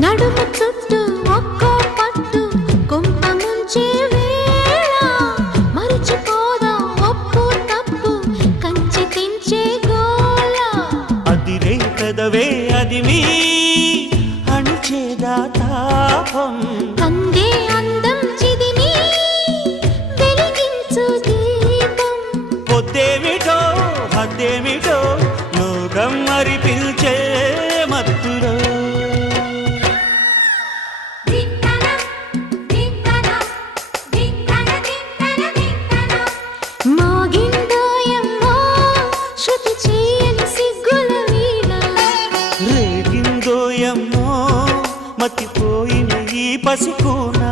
నడుము చుట్టూ ఒక్కో పట్టు కొంప ముంచే వేళ మరిచిపోదా ఒప్పు తప్పు కంచి తెంచే గోల అదిరే పెదవే అది మీ అణిచేదా తాపం కందే అందం చిదిమి వెలిగించు దీపం పొద్దేమిటో హద్దేమిటో లోకం మరి పిల్చే మత్తులో మోగిందోయమ్మో శృతి చేయని సిగ్గుల వీణ రేగిందోయమ్మో మతిపోయిన ఈ పసికూనా